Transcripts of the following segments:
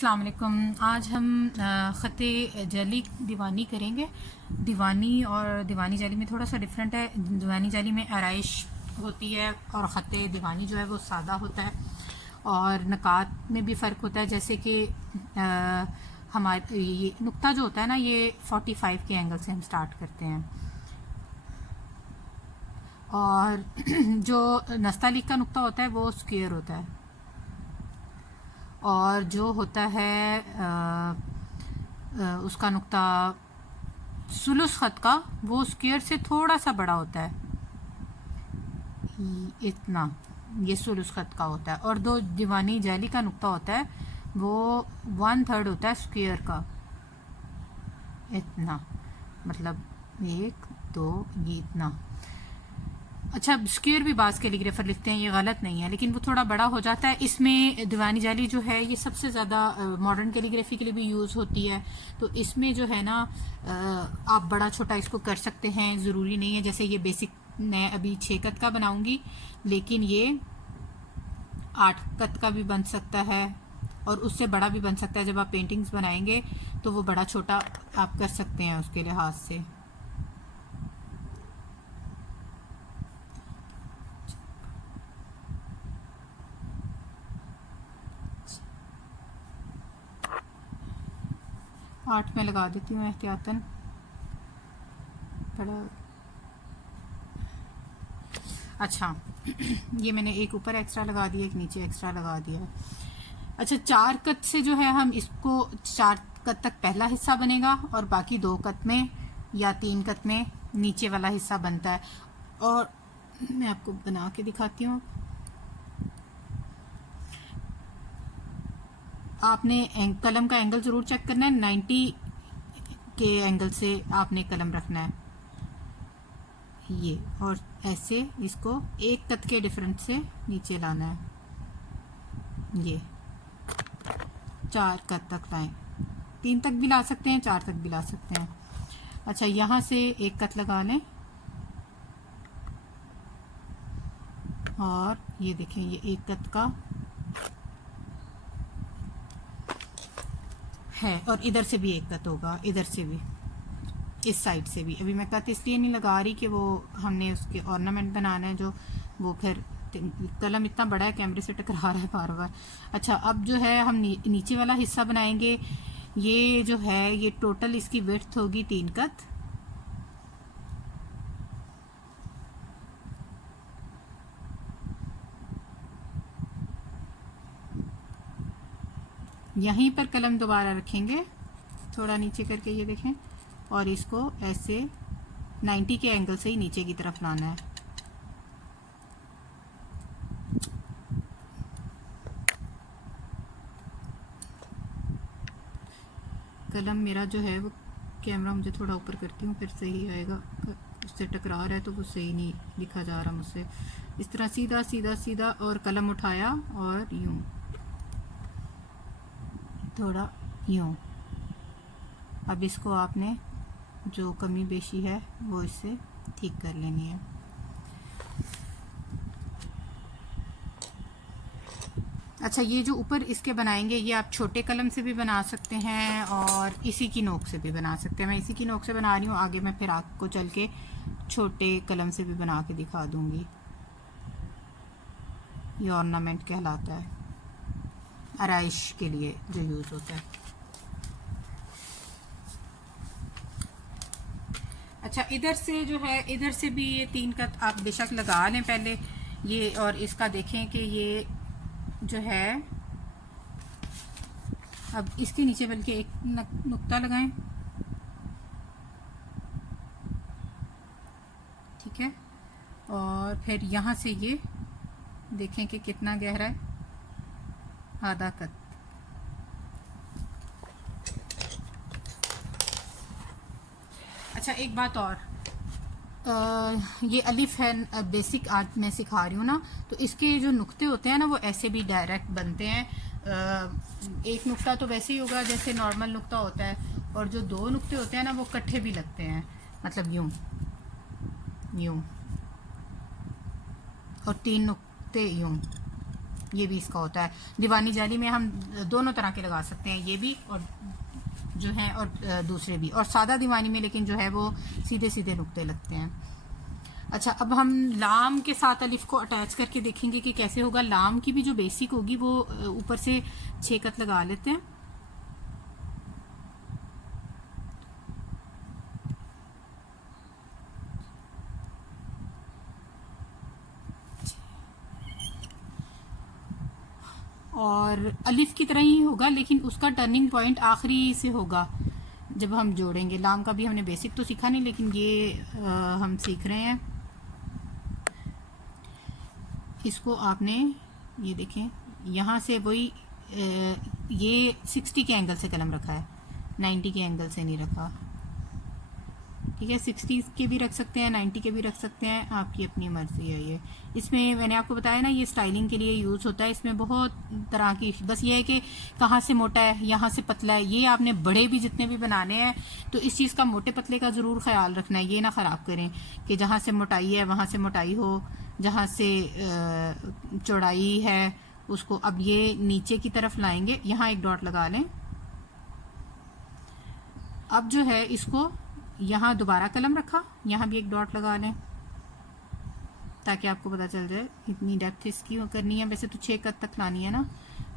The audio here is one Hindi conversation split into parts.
अस्सलाम वालेकुम। आज हम ख़त जाली दीवानी करेंगे। दीवानी और दीवानी जाली में थोड़ा सा डिफरेंट है। दीवानी जाली में आराइश होती है और ख़त दीवानी जो है वो सादा होता है, और नकात में भी फ़र्क होता है। जैसे कि हमारे ये नुक्ता जो होता है ना, ये 45 के एंगल से हम स्टार्ट करते हैं, और जो नस्तालिक का नुक्ता होता है वो स्क्वायर होता है, और जो होता है उसका नुक्ता सुलुस ख़त का, वो स्क्वायर से थोड़ा सा बड़ा होता है, इतना, ये सुलुस ख़त का होता है। और दो दीवानी जाली का नुक्ता होता है वो 1/3 होता है स्क्वायर का, इतना, मतलब 1 2 ये इतना। अच्छा, स्क्वायर भी बास कैलीग्राफर लिखते हैं, ये गलत नहीं है, लेकिन वो थोड़ा बड़ा हो जाता है। इसमें दीवानी जाली जो है ये सबसे ज़्यादा मॉडर्न कैलीग्राफी के लिए भी यूज़ होती है। तो इसमें जो है ना, आप बड़ा छोटा इसको कर सकते हैं, ज़रूरी नहीं है। जैसे ये बेसिक मैं अभी 6 कत का बनाऊंगी, लेकिन ये 8 कत का भी बन सकता है, और उससे बड़ा भी बन सकता है। जब आप पेंटिंग्स बनाएंगे तो वो बड़ा छोटा आप कर सकते हैं उसके लिहाज से। आठ में लगा देती हूँ एहतियातन, बड़ा। अच्छा ये मैंने एक ऊपर एक्स्ट्रा लगा दिया, एक नीचे एक्स्ट्रा लगा दिया। अच्छा, 4 कत से जो है हम इसको 4 कत तक पहला हिस्सा बनेगा, और बाकी 2 कत में या 3 कत में नीचे वाला हिस्सा बनता है। और मैं आपको बना के दिखाती हूँ। आपने कलम का एंगल ज़रूर चेक करना है, 90 के एंगल से आपने कलम रखना है ये, और ऐसे इसको 1 कत के डिफरेंस से नीचे लाना है। ये 4 कत तक लाएं, 3 तक भी ला सकते हैं, 4 तक भी ला सकते हैं। अच्छा, यहाँ से 1 कत लगा लें, और ये देखें, ये 1 कत का है, और इधर से भी 1 कत होगा, इधर से भी, इस साइड से भी। अभी मैं कत इसलिए नहीं लगा रही कि वो हमने उसके ऑर्नामेंट बनाना है, जो वो फिर कलम इतना बड़ा है, कैमरे से टकरा रहा है बार बार। अच्छा, अब जो है हम नीचे वाला हिस्सा बनाएंगे। ये जो है, ये टोटल इसकी विड्थ होगी 3 कत। यहीं पर कलम दोबारा रखेंगे, थोड़ा नीचे करके, ये देखें, और इसको ऐसे 90 के एंगल से ही नीचे की तरफ लाना है। कलम मेरा जो है वो, कैमरा मुझे थोड़ा ऊपर करती हूँ फिर सही आएगा, उससे टकरा रहा है तो वो सही नहीं दिखा जा रहा मुझसे। इस तरह सीधा सीधा सीधा, और कलम उठाया और यूं, थोड़ा यूं। अब इसको आपने जो कमी बेशी है वो इससे ठीक कर लेनी है। अच्छा, ये जो ऊपर इसके बनाएंगे, ये आप छोटे कलम से भी बना सकते हैं और इसी की नोक से भी बना सकते हैं। मैं इसी की नोक से बना रही हूँ, आगे मैं फिर आपको चल के छोटे कलम से भी बना के दिखा दूंगी। ये ऑर्नामेंट कहलाता है, आराइश के लिए जो यूज़ होता है। अच्छा, इधर से जो है, इधर से भी ये 3 कत आप बेशक लगा लें पहले ये, और इसका देखें कि ये जो है, अब इसके नीचे बल्कि एक नुक्ता लगाएं, ठीक है, और फिर यहाँ से ये देखें कि कितना गहरा है, आधा कत। अच्छा, एक बात और, ये अलिफ है, बेसिक आज मैं सिखा रही हूँ ना, तो इसके जो नुक्ते होते हैं ना, वो ऐसे भी डायरेक्ट बनते हैं। एक नुक्ता तो वैसे ही होगा जैसे नॉर्मल नुक्ता होता है, और जो 2 नुक्ते होते हैं ना, वो इकट्ठे भी लगते हैं, मतलब यूं यूं, और 3 नुक्ते यूं। ये भी इसका होता है। दीवानी जाली में हम दोनों तरह के लगा सकते हैं, ये भी और जो है और दूसरे भी, और सादा दीवानी में लेकिन जो है वो सीधे सीधे नुक्ते लगते हैं। अच्छा, अब हम लाम के साथ अलिफ को अटैच करके देखेंगे कि कैसे होगा। लाम की भी जो बेसिक होगी वो ऊपर से 6 कत लगा लेते हैं। और अलिफ की तरह ही होगा लेकिन उसका टर्निंग पॉइंट आखिरी से होगा जब हम जोड़ेंगे। लाम का भी हमने बेसिक तो सीखा नहीं, लेकिन ये हम सीख रहे हैं। इसको आपने ये देखें, यहाँ से वही ये 60 के एंगल से कलम रखा है, 90 के एंगल से नहीं रखा। ठीक है, 60 के भी रख सकते हैं, 90 के भी रख सकते हैं, आपकी अपनी मर्जी है। ये इसमें मैंने आपको बताया ना, ये स्टाइलिंग के लिए यूज़ होता है। इसमें बहुत तरह की, बस ये है कि कहाँ से मोटा है, यहाँ से पतला है। ये आपने बड़े भी जितने भी बनाने हैं तो इस चीज़ का मोटे पतले का ज़रूर ख्याल रखना है। ये ना ख़राब करें कि जहाँ से मोटाई है वहाँ से मोटाई हो, जहाँ से चौड़ाई है उसको। अब ये नीचे की तरफ लाएंगे, यहाँ एक डॉट लगा लें। अब जो है इसको यहाँ दोबारा कलम रखा, यहाँ भी एक डॉट लगा लें ताकि आपको पता चल जाए इतनी डेप्थ इसकी करनी है। वैसे तो 6 कत तक लानी है ना।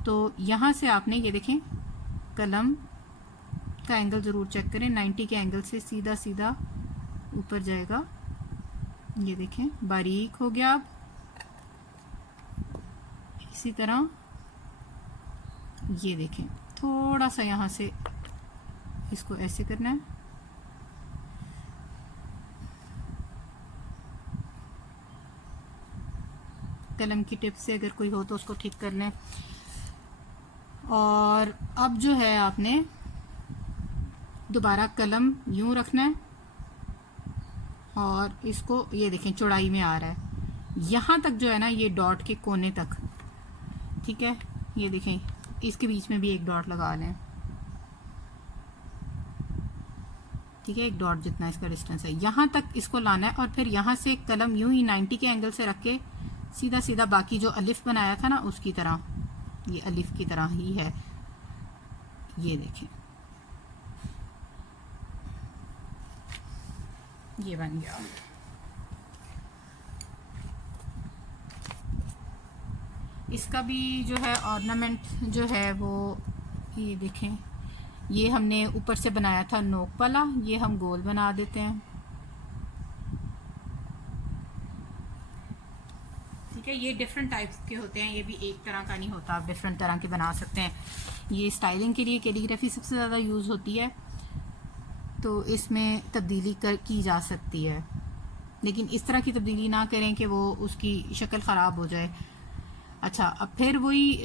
तो यहाँ से आपने ये देखें, कलम का एंगल ज़रूर चेक करें, 90 के एंगल से सीधा सीधा ऊपर जाएगा। ये देखें बारीक हो गया। अब इसी तरह ये देखें, थोड़ा सा यहाँ से इसको ऐसे करना है। कलम की टिप से अगर कोई हो तो उसको ठीक कर लें। और अब जो है आपने दोबारा कलम यूं रखना है और इसको ये देखें चौड़ाई में आ रहा है यहाँ तक जो है ना, ये डॉट के कोने तक। ठीक है, ये देखें इसके बीच में भी एक डॉट लगा लें। ठीक है, एक डॉट जितना इसका डिस्टेंस है यहाँ तक इसको लाना है। और फिर यहाँ से कलम यूं ही 90 के एंगल से रख के सीधा सीधा बाकी जो अलिफ बनाया था ना उसकी तरह, ये अलिफ की तरह ही है। ये देखें ये बन गया। इसका भी जो है ऑर्नामेंट जो है वो ये देखें, ये हमने ऊपर से बनाया था नोक वाला, ये हम गोल बना देते हैं। ठीक है, ये डिफरेंट टाइप्स के होते हैं, ये भी एक तरह का नहीं होता, आप डिफरेंट तरह के बना सकते हैं। ये स्टाइलिंग के लिए कैलीग्राफी सबसे ज़्यादा यूज़ होती है, तो इसमें तब्दीली की जा सकती है, लेकिन इस तरह की तब्दीली ना करें कि वो उसकी शक्ल ख़राब हो जाए। अच्छा, अब फिर वही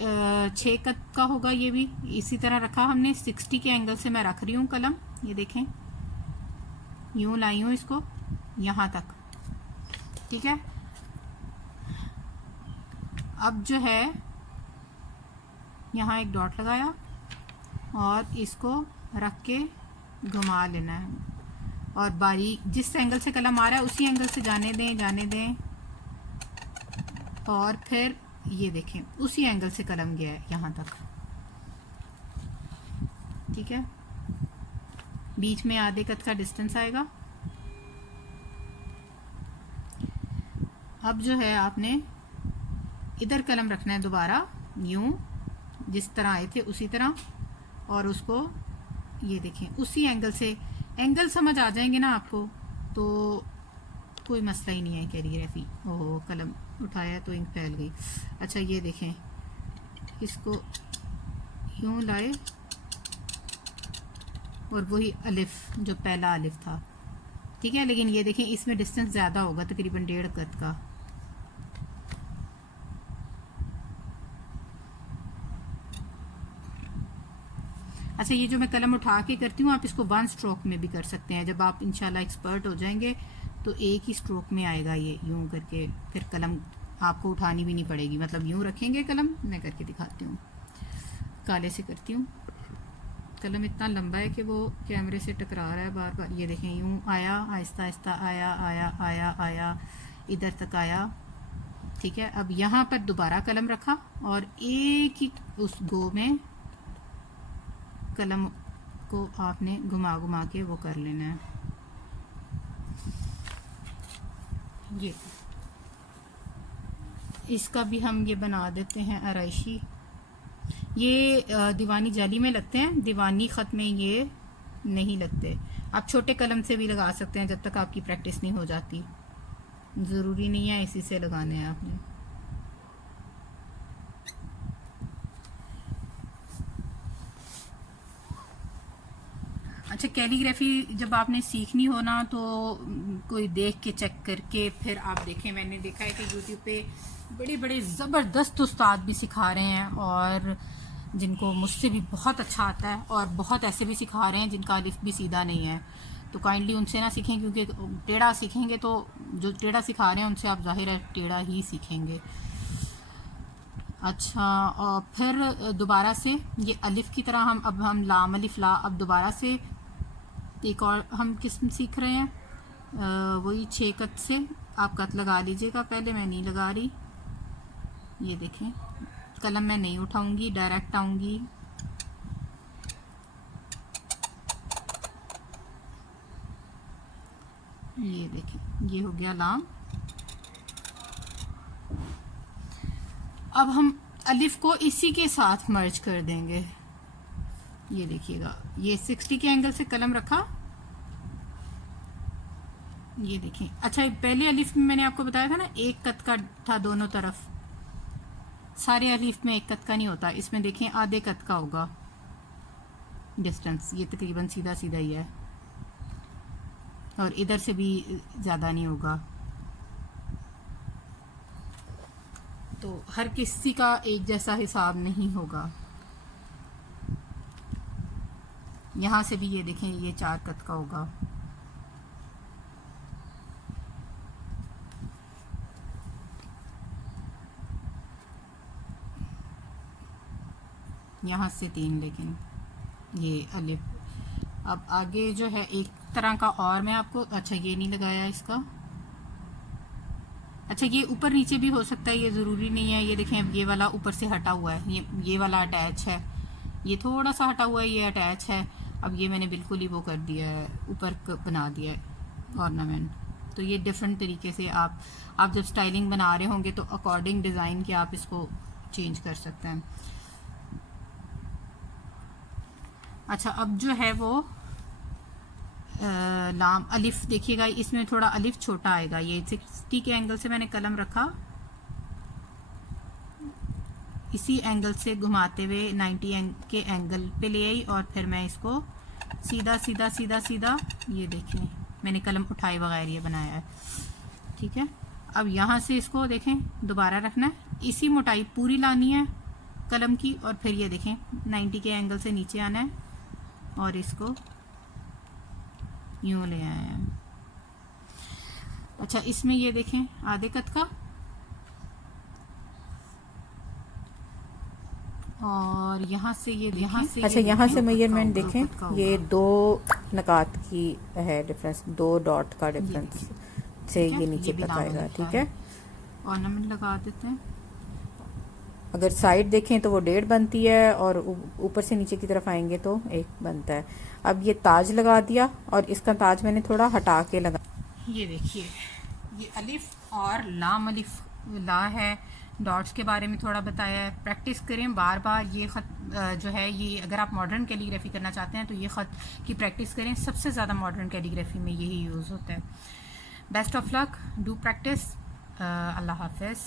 6 कत का होगा, ये भी इसी तरह रखा हमने। 60 के एंगल से मैं रख रही हूँ कलम, ये देखें यूँ लाई हूँ इसको यहाँ तक। ठीक है, अब जो है यहाँ एक डॉट लगाया और इसको रख के घुमा लेना है और बारीक जिस एंगल से कलम आ रहा है उसी एंगल से जाने दें और फिर ये देखें उसी एंगल से कलम गया है यहाँ तक। ठीक है, बीच में आधे कत का डिस्टेंस आएगा। अब जो है आपने इधर कलम रखना है दोबारा यूं जिस तरह आए थे उसी तरह, और उसको ये देखें उसी एंगल से। एंगल समझ आ जाएंगे ना आपको तो कोई मसला ही नहीं है कैलीग्राफी। ओह, कलम उठाया तो इंक फैल गई। अच्छा, ये देखें इसको यूं लाए और वही अलिफ जो पहला अलिफ था। ठीक है, लेकिन ये देखें इसमें डिस्टेंस ज़्यादा होगा, तकरीबन 1.5 कत का। अच्छा, ये जो मैं कलम उठा के करती हूँ आप इसको 1 स्ट्रोक में भी कर सकते हैं। जब आप इंशाल्लाह एक्सपर्ट हो जाएंगे तो एक ही स्ट्रोक में आएगा ये यूं करके, फिर कलम आपको उठानी भी नहीं पड़ेगी। मतलब यूं रखेंगे कलम, मैं करके दिखाती हूँ, काले से करती हूँ। कलम इतना लंबा है कि वो कैमरे से टकरा रहा है बार बार। ये देखें यूं आया, आहिस्ता आहिस्ता आया आया आया आया, इधर तक आया, ठीक है। अब यहाँ पर दोबारा कलम रखा और एक ही उस गो में कलम को आपने घुमा घुमा के वो कर लेना है। ये इसका भी हम ये बना देते हैं आराइशी। ये दीवानी जाली में लगते हैं, दीवानी ख़त में ये नहीं लगते। आप छोटे कलम से भी लगा सकते हैं जब तक आपकी प्रैक्टिस नहीं हो जाती। ज़रूरी नहीं है इसी से लगाने हैं आपने। अच्छा, कैलीग्राफी जब आपने सीखनी हो ना तो कोई देख के चेक करके फिर आप देखें। मैंने देखा है कि यूट्यूब पे बड़े बड़े ज़बरदस्त उस्ताद भी सिखा रहे हैं और जिनको मुझसे भी बहुत अच्छा आता है, और बहुत ऐसे भी सिखा रहे हैं जिनका अलिफ भी सीधा नहीं है। तो काइंडली उनसे ना सीखें, क्योंकि टेढ़ा सीखेंगे तो जो टेढ़ा सिखा रहे हैं उनसे आप जाहिर है टेढ़ा ही सीखेंगे। अच्छा, और फिर दोबारा से ये अलिफ की तरह हम लाम अलिफ ला, अब दोबारा से एक और हम किस्म सीख रहे हैं। वही 6 कत से आप कत लगा लीजिएगा। पहले मैं नहीं लगा रही, ये देखें, कलम मैं नहीं उठाऊंगी, डायरेक्ट आऊंगी। ये देखें, ये हो गया लाम। अब हम अलिफ को इसी के साथ मर्ज कर देंगे। ये देखिएगा, ये 60 के एंगल से कलम रखा, ये देखें। अच्छा, पहले अलिफ में मैंने आपको बताया था ना एक कत का था दोनों तरफ। सारे अलिफ में एक कत का नहीं होता, इसमें देखें आधे कत का होगा डिस्टेंस। ये तकरीबन सीधा सीधा ही है और इधर से भी ज़्यादा नहीं होगा। तो हर किसी का एक जैसा हिसाब नहीं होगा। यहाँ से भी ये देखें, ये 4 कत का होगा। यहाँ से 3, लेकिन ये अलिफ। अब आगे जो है एक तरह का और मैं आपको, अच्छा ये नहीं लगाया इसका। अच्छा, ये ऊपर नीचे भी हो सकता है, ये ज़रूरी नहीं है। ये देखें, अब ये वाला ऊपर से हटा हुआ है, ये वाला अटैच है, ये थोड़ा सा हटा हुआ है, ये अटैच है। अब ये मैंने बिल्कुल ही वो कर दिया है, ऊपर बना दिया है ऑर्नामेंट। तो ये डिफरेंट तरीके से आप जब स्टाइलिंग बना रहे होंगे तो अकॉर्डिंग डिज़ाइन के आप इसको चेंज कर सकते हैं। अच्छा, अब जो है वो लाम अलिफ देखिएगा, इसमें थोड़ा अलिफ छोटा आएगा। ये 60 के एंगल से मैंने कलम रखा, इसी एंगल से घुमाते हुए 90 के एंगल पे ले आई और फिर मैं इसको सीधा सीधा सीधा सीधा, ये देखें मैंने कलम उठाए बगैर ये बनाया है। ठीक है, अब यहाँ से इसको देखें दोबारा रखना है, इसी मोटाई पूरी लानी है कलम की, और फिर ये देखें 90 के एंगल से नीचे आना है और इसको यूं ले आए हैं। अच्छा, इसमें ये देखें आधे कत का, और यहाँ से ये अच्छा, यहाँ से मेजरमेंट देखें, ये 2 नकात की है डिफरेंस, 2 डॉट का डिफरेंस से ये नीचे तक आएगा। ठीक है, ऑर्नामेंट लगा देते हैं। अगर साइड देखें तो वो 1.5 बनती है और ऊपर से नीचे की तरफ आएंगे तो 1 बनता है। अब ये ताज लगा दिया और इसका ताज मैंने थोड़ा हटा के लगा। ये देखिए, ये अलिफ और लाम अलिफ ला है। डॉट्स के बारे में थोड़ा बताया है, प्रैक्टिस करें बार बार। ये ख़त जो है, ये अगर आप मॉडर्न कैलीग्राफी करना चाहते हैं तो ये ख़त की प्रैक्टिस करें। सबसे ज़्यादा मॉडर्न कैलीग्राफी में यही यूज़ होता है। Best of luck, do practice. अल्लाह हाफ़िज़।